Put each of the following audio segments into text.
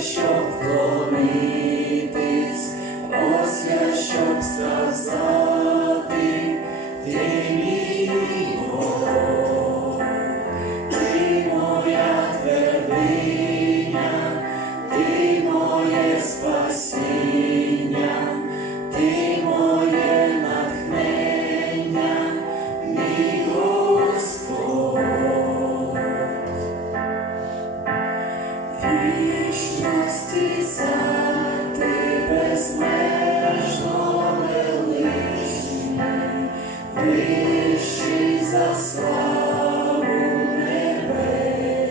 щоб вклонитись, ось я щоб сказав. вищий за славу небес.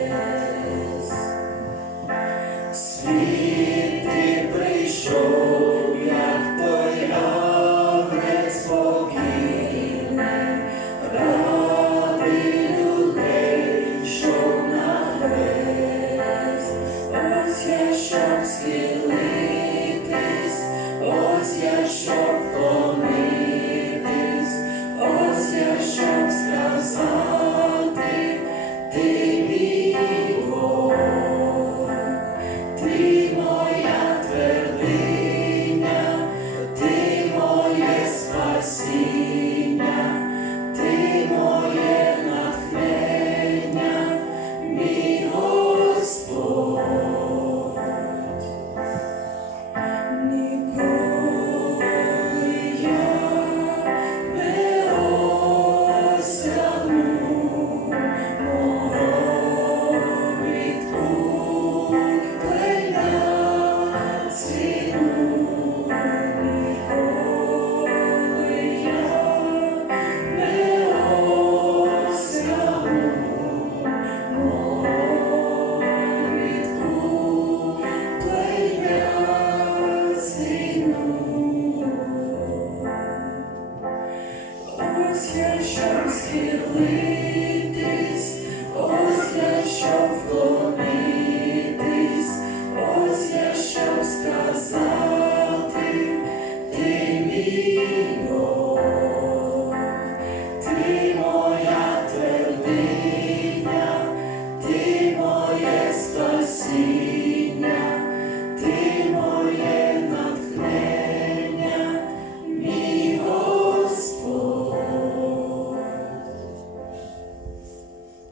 Світ